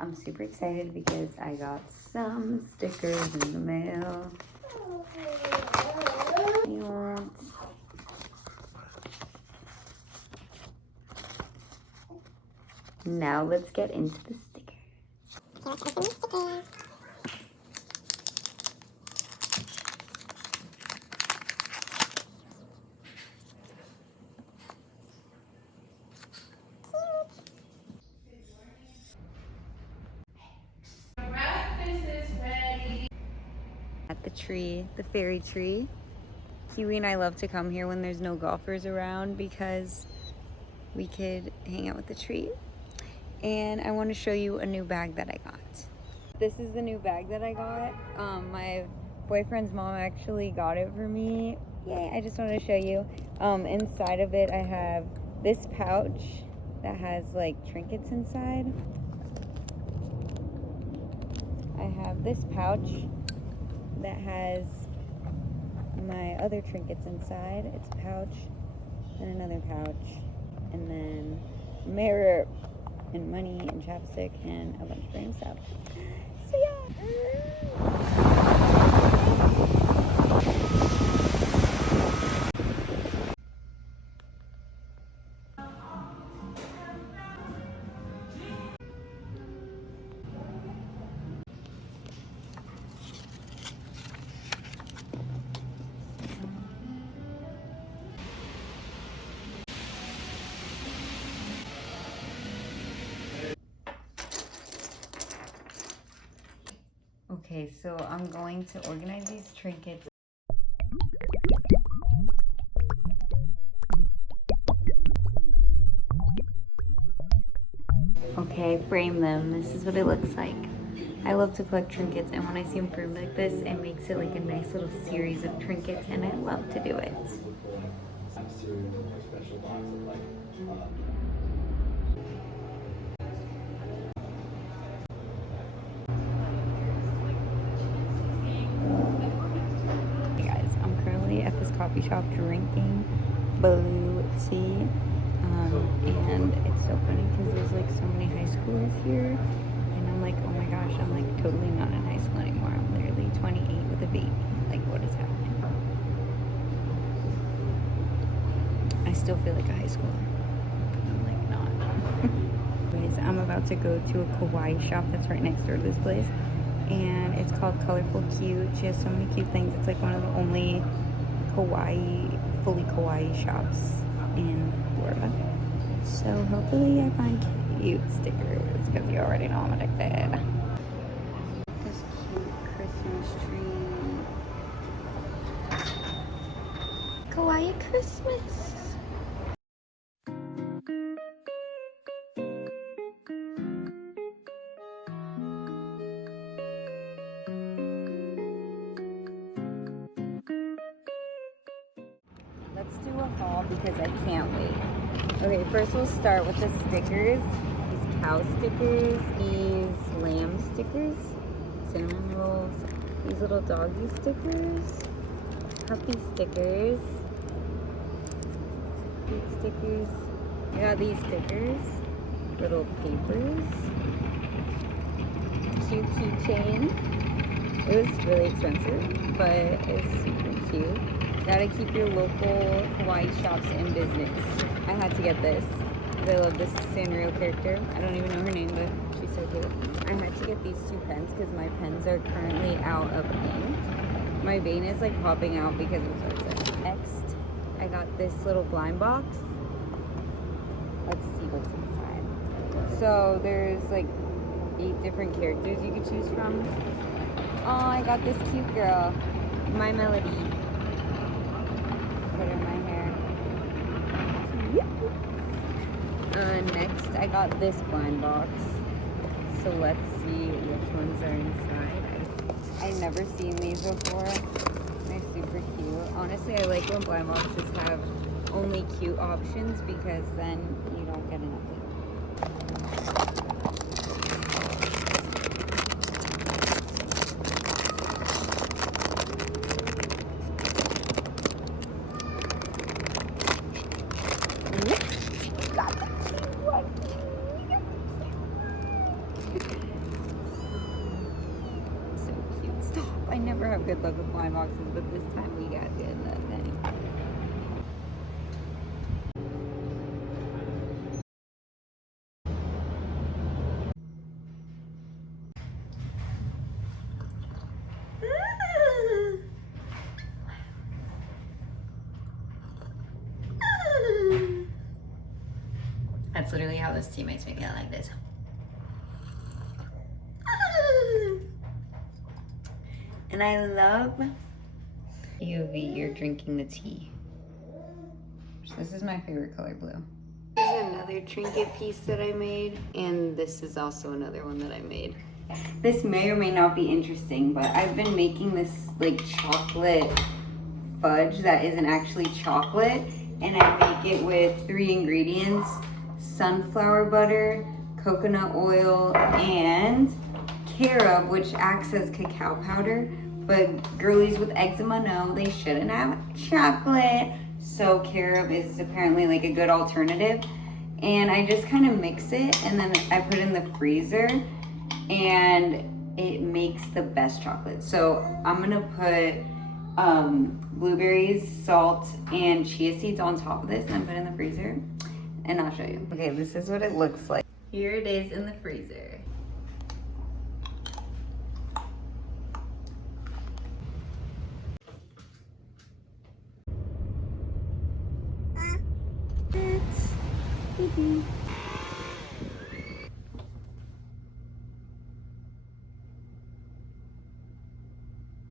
I'm super excited because I got some stickers in the mail. Now let's get into the stickers. At the tree, the fairy tree. Kiwi and I love to come here when there's no golfers around because we could hang out with the tree. And I want to show you a new bag that I got. This is the new bag that I got. My boyfriend's mom actually got it for me. Yay, I just wanted to show you. Inside of it I have this pouch that has like trinkets inside. I have this pouch that has my other trinkets inside. It's a pouch and another pouch, and then mirror and money and chapstick and a bunch of random stuff. So yeah. Okay, so I'm going to organize these trinkets. Okay, frame them. This is what it looks like. I love to collect trinkets, and when I see them framed like this, it makes it like a nice little series of trinkets, and I love to do it. Hey guys, I'm currently at this coffee shop drinking blue tea. And it's so funny because there's like so many high schoolers here, and I'm like, oh my gosh, I'm like totally not in high school anymore. I'm literally 28 with a baby. Like, what is happening? I still feel like a high schooler, but I'm like not. Anyways, I'm about to go to a Kawaii shop that's right next door to this place, and it's called Colorful Cute. She has so many cute things. It's like one of the only fully Kawaii shops in Florida. So hopefully I find cute stickers because you already know I'm addicted. This cute Christmas tree. Kawaii Christmas. Let's do a haul because I can't wait. Okay, first we'll start with the stickers. These cow stickers, these lamb stickers, cinnamon rolls, these little doggy stickers, puppy stickers, cute stickers. I got these stickers, little papers, cute keychain. It was really expensive, but it's super cute. Gotta keep your local Kawaii shops in business. I had to get this because I love this Sanrio character. I don't even know her name, but she's so cute. I had to get these two pens because my pens are currently out of ink. My vein is like popping out because I'm so excited. Next, I got this little blind box. Let's see what's inside. So there's like 8 different characters you could choose from. Oh, I got this cute girl, My Melody. Put in my hair. Next, I got this blind box. So let's see which ones are inside. I've never seen these before. They're super cute. Honestly, I like when blind boxes have only cute options because then you don't get enough. never have good luck with blind boxes, but this time we got good luck, honey. That's literally how this tea makes me feel, like this. And I love UV, you're drinking the tea. This is my favorite color, blue. This is another trinket piece that I made, and this is also another one that I made. This may or may not be interesting, but I've been making this like chocolate fudge that isn't actually chocolate, and I make it with 3 ingredients: sunflower butter, coconut oil, and carob, which acts as cacao powder. But girlies with eczema know they shouldn't have chocolate, so carob is apparently like a good alternative. And I just kind of mix it, and then I put it in the freezer, and it makes the best chocolate. So I'm gonna put blueberries, salt, and chia seeds on top of this, and put it in the freezer, and I'll show you. Okay, this is what it looks like. Here it is in the freezer.